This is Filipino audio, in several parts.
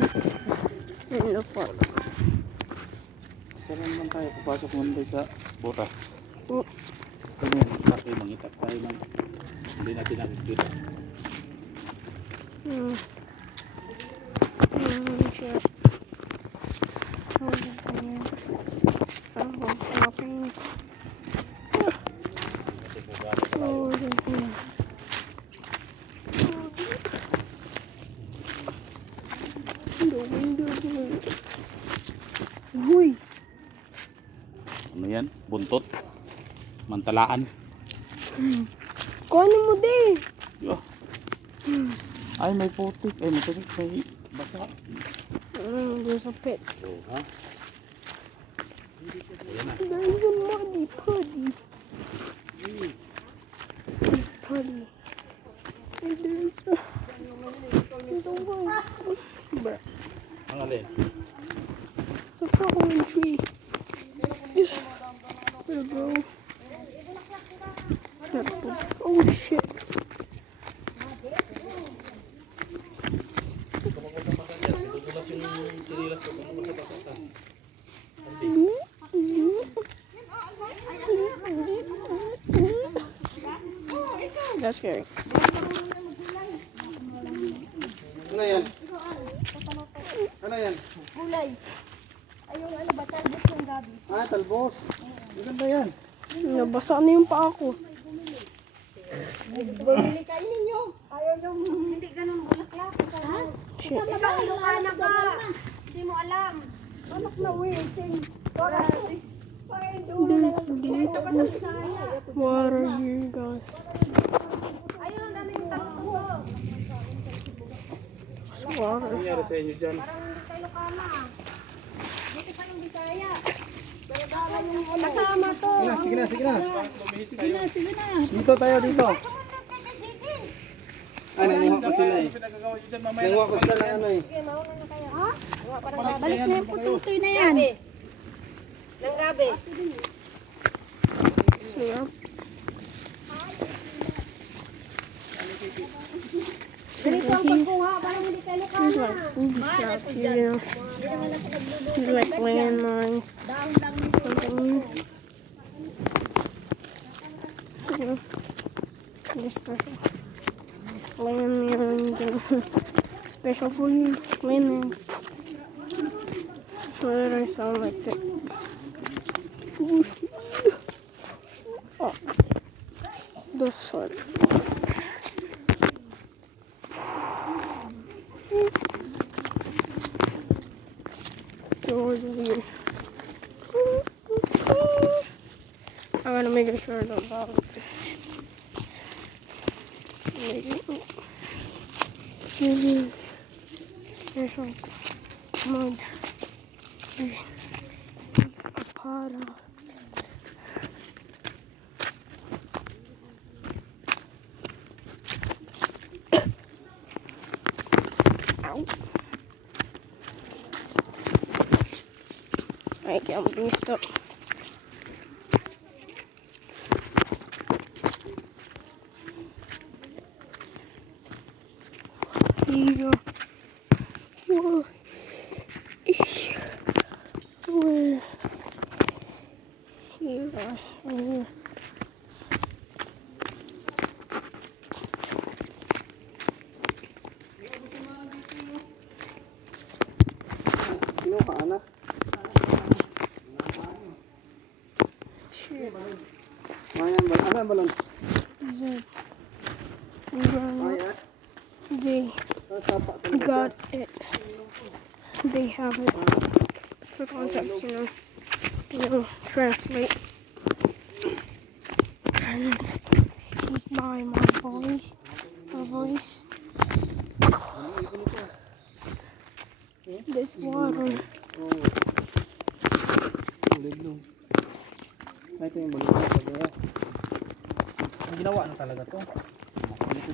Ano po? Isa lang naman tayo, papasok muna tayo sa butas. Oh. Ito yun, kasi mangitap tayo ng hindi natin nakikita. Shit. Oh, ganyan. Okay. Oh, ganyan. Uy! Ano yan? Buntot? Mantalaan? Kuhanin mo din! Yo. Ay, may putik. Ay, may putik. May basa. Doon sa pet. Oh, ha? Ayan na. There's a muddy putty. Putty. And there's a white. Bruh. Ang alin? It's a fallen tree. Where bro? Oh shit. That's scary. Ano yan? Ano yan? Gulay. Ayun, ano ba, talbos ng gabi. Ah, talbos. Maganda yan. Nabasa na yung paa ko. Bumili kayo ninyo. Ayaw yung hindi ganun bulaklak. Ha? Shit. Ilocana ka. Hindi mo alam. Anak na waiting. Water here, guys. Ayun, ang daming talbos. It's water. Ano nangyari sa inyo dyan? Parang hindi kayo Ilocana. Dito pa yung Bisaya. Kasama to. Sige na, sige na. Sige na, sige na. Dito tayo, dito. Ay, nanguha ko sila eh. Nanguha ko sila na ano eh. Sige, mauna na kayo. Ha? Balik na yung pututoy na yan. Nang gabi. Yeah. Ganito ang pagkuha. Parang hindi kayo There's Ilocana. like booby traps here. There's like landmines. Daon lang nito. Something. Yeah. This special. Landmine. Special for you. Landmine. Why did I sound like that? Oh. The sun. Doors here. I gotta make sure I don't bother this. This is special mud. A pot of ow. I can't be stuck. Here. Whoa. Where? Here. Here. Sino ka, anak? Shit. Ayan, asan balon? Is it? Ayan. They got it. They have it. For context, translate. Trying to keep by my voice. This water. Oo. Ulit nung. Ito yung balon talaga. Ang ginawa na talaga to. Dito.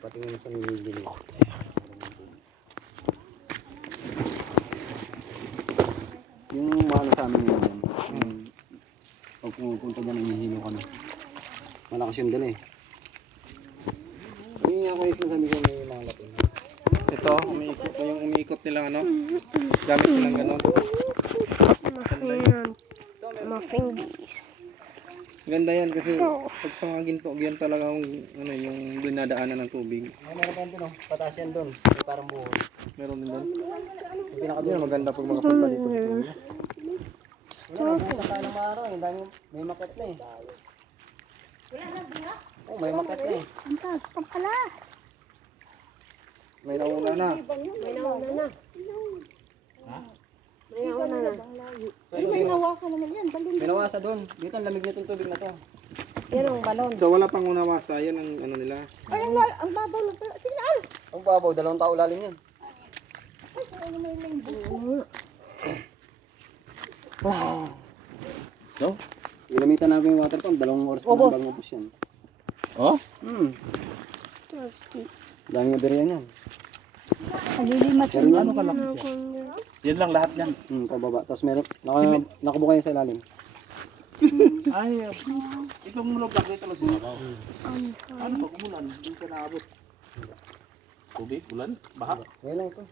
Patingin sa nililin. Yung mahal sa amin yun. Pag pupunta dyan, hihilo ka na. Malakas yung dala eh. Yun nga ko yung sinasabi ko may mga latin. Ito, umiikot po yung umiikot nilang ano. Gamit nilang ganon. Ayan. Mga fingies. Ganda yan kasi pag sa mga ginto, yan talaga ano, yung dinadaanan ng tubig. Meron pa doon, pataas yan doon. May parang buhol. Meron din doon. Yung pinakadulo. Yan, maganda pag makapunta dito. Wala, nagbusan tayo ng araw. Yung dami, may market na eh. Wala na bunga. Oh, may market na eh. Ang taas pa pala. May nauna na. May nauna na. May nauna na. Pero may nawasa naman yan. Balon. May nawasa doon. Dito ang lamig nitong tubig na to. Yan ang balon. So wala pang unawasa, yan ang ano nila. Ay, ang babaw na pala. Sige na. Ang babaw, 2 tao lalim yan. Ay, ano may limbo. So, ginamitan namin yung water pump. 2 oras pa lang bago ubos yan. Oh? Daming abiriyan yan. Kalilimas Meron yan. Ano kalaki siya? Yan lang lahat yan. Pababa. Tapos meron, nakabuka yan sa ilalim. Ay, itong lugar dito lang sumabaw. Ano pag umulan, hindi ka naabot. Tubig, ulan, baha. Ngayon lang ito.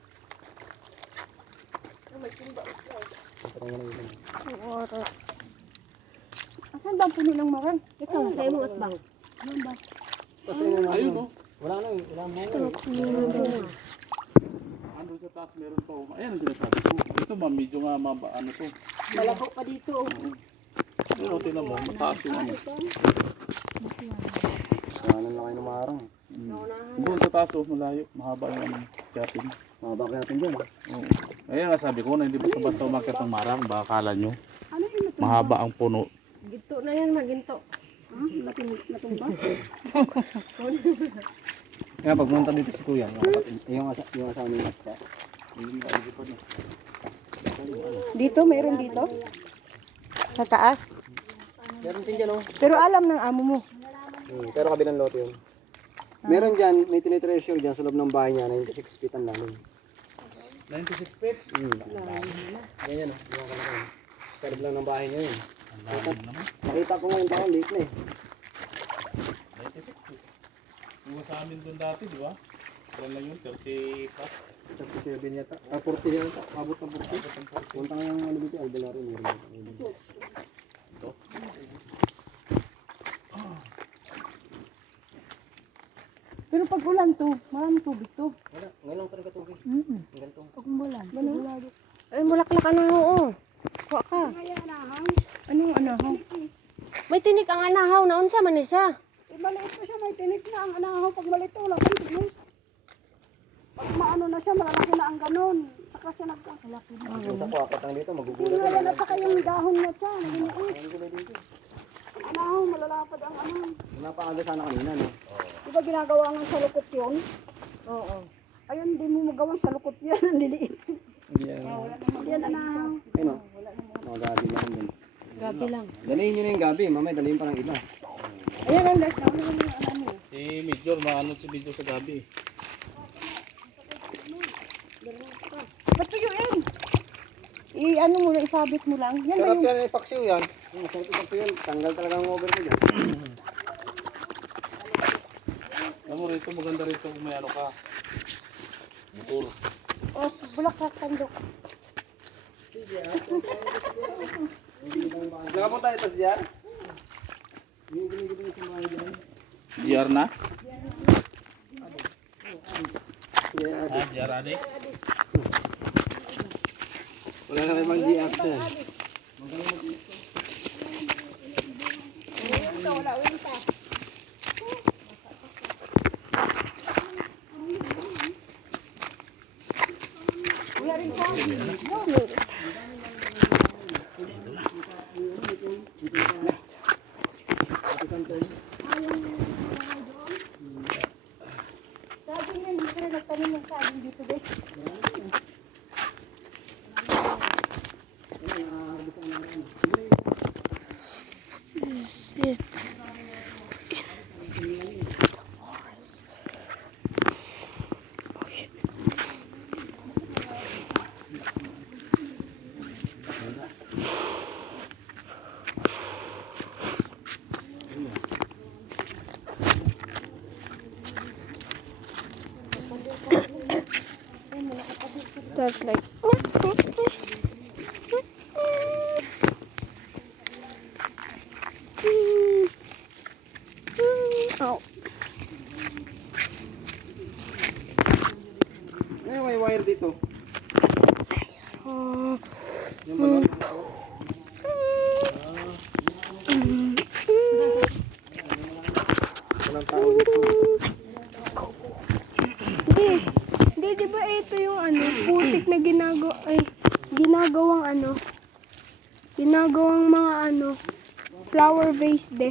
Asan ba ang puno ng marang? Ito, sa imong atbang. Ayun oh. Wala na eh. Wala mo. Ano sa taas meron pa. Ayan ang sinasabi ko. Ito ba, medyo nga ano to. Malabo pa dito. Pero tinan mo, mataas yung ano. Wala na kayo ng marang. Doon sa taas oh, malayo. Mahaba yung ano, shopping. Mababa natin dyan. Oo. Ayan nga sabi ko na hindi basta umakyat ng marang. Baka kala nyo, Ano yun? mahaba ang puno. Ginto na yan, maginto. Natumba? Kaya pag pumunta dito si Kuya, yung asawa niya. Dito, mayroon dito? Sa taas? Meron din dyan oh. Pero alam ng amo mo. Pero kabilang lote yun. Meron dyan, may tinitreasure dyan sa loob ng bahay niya, 96 feet ang lalim. 96 feet? Ganyan oh, yung kalaki. Sa loob lang ng bahay niya yun. Ang lalim naman. Nakita ko ngayon taon, late na eh. 96 feet. Yung sa amin doon dati, di ba? Ilan lang yun? 30 plus? 37 yata. 40 yata. Abot ng 40. Punta nga yung ano dito, Albalaro. Ito? Pero pag ulan to, maraming tubig to. Wala, ngayon lang talaga tubig. Ganito. Pag umulan. Sigurado. Ay, mulaklak anahaw, oh. Kuha ka. Anong anahaw? May tinik ang anahaw na unsa man isa. Maliit pa siya, may tinik na ang anahaw. Pag maliit to, wala kang tinik. Pag maano na siya, malalaki na ang ganon. Saka siya nagkakalaki na. Yung sa kuwakat lang dito, magugulat. Tingnan na saka yung dahon na siya. Naginiit. Ang anahaw, malalapad ang ano. Napaaga sana kanina, no? Di ba ginagawa nga sa lukot yun? Oo. Ayun, di mo magawa sa lukot yan. Ang liliit. Yan. Yan, anahaw. Ayun, no? Mga gabi lang din. Gabi lang. Dalihin nyo na yung gabi, mamaya dalihin pa ng iba. Ayan ang guys, nakuha mo yung ano mo. Si Major, maano si Major sa gabi. Ba't tuyuin? I-ano mo lang, isabit mo lang. Yan ba Sarap yung... yan, ipaksiw yan. Masarap ito yun, tanggal talaga ang over ko dyan. Alam mo rito, maganda rito kung may ano ka. Motor. Oh, bulaklak tandok. Nakapunta ito siya? GR na? Ah, GR ade? Wala na ibang GF yan. Sabi niya, hindi ka na nagtanim ng saging dito, guys. That's like. Oh. May wire dito. Oh. Yung balon. Walang tao dito. Hindi. Hindi, di ba ito yung ano, putik na ginagawang ano, ginagawang mga ano, flower vase de.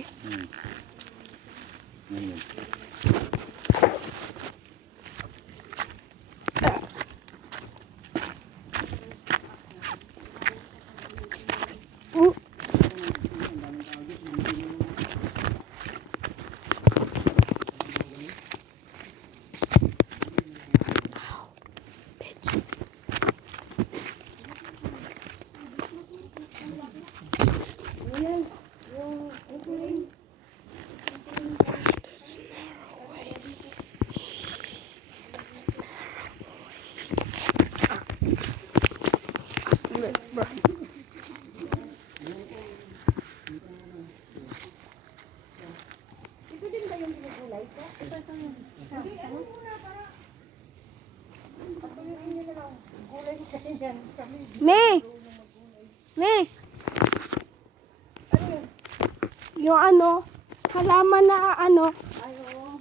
Oh. Me! Me! Yung ano, halaman na ano,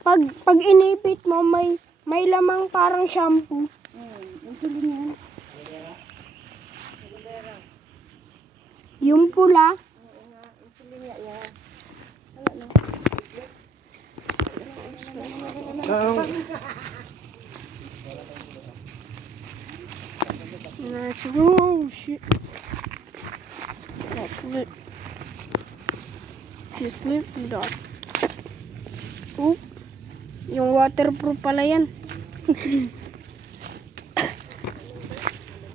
pag inipit mo, may lamang parang shampoo. Yung pula, natural shit. That's lit. Just lit dot. Oop. Yung waterproof pala yan.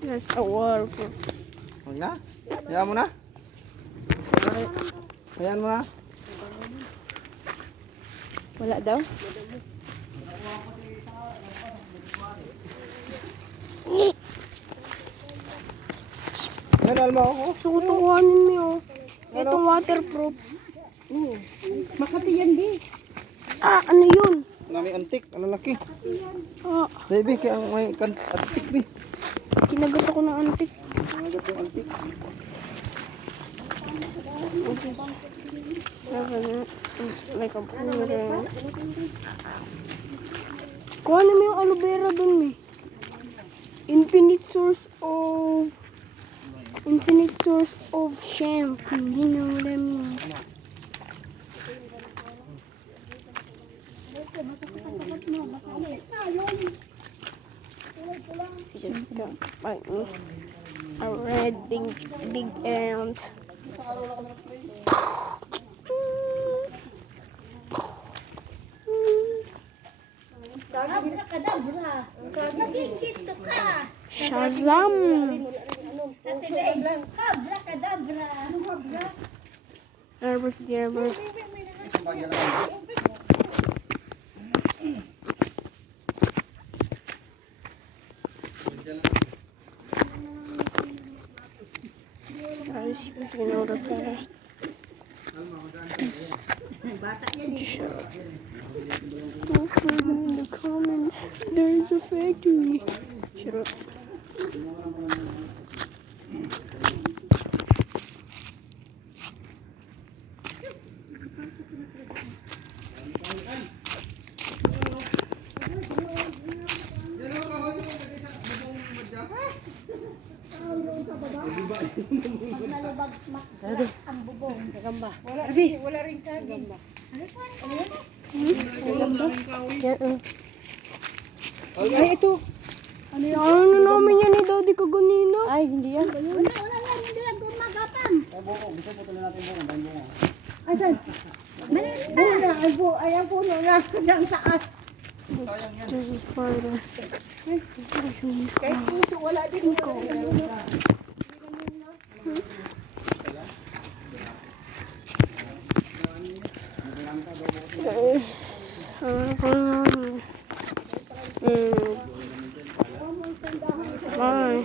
That's a waterproof. Huwag na? Hayaan mo na? Hayaan mo na? Wala daw? Nadal mo ako? Sukutukanin mo yun. Itong waterproof. Makati yan di. Ah, ano yun? May antik, ang lalaki. Ah, Baby, kaya may antik, be. kinagat ako ng antik. Nangagat yung antik. Like a powder. Kuhanin mo yung aloe vera dun, eh. Infinite source of shampoo. You know what I mean? Just got like a red big ant. Shazam! Abracadabra. Guys, you know the path. Don't put in the comments. There's a factory. Shut up. Wala rin saging. Ay, ito. Ano namin yan ni Daddy Kaganina? Ay, hindi yan. Wala yan. Hindi yan gumagapan. Ay, saan? Ay, ang puno na. Diyan taas. There's a spider. Kahit puso, wala din. Bye.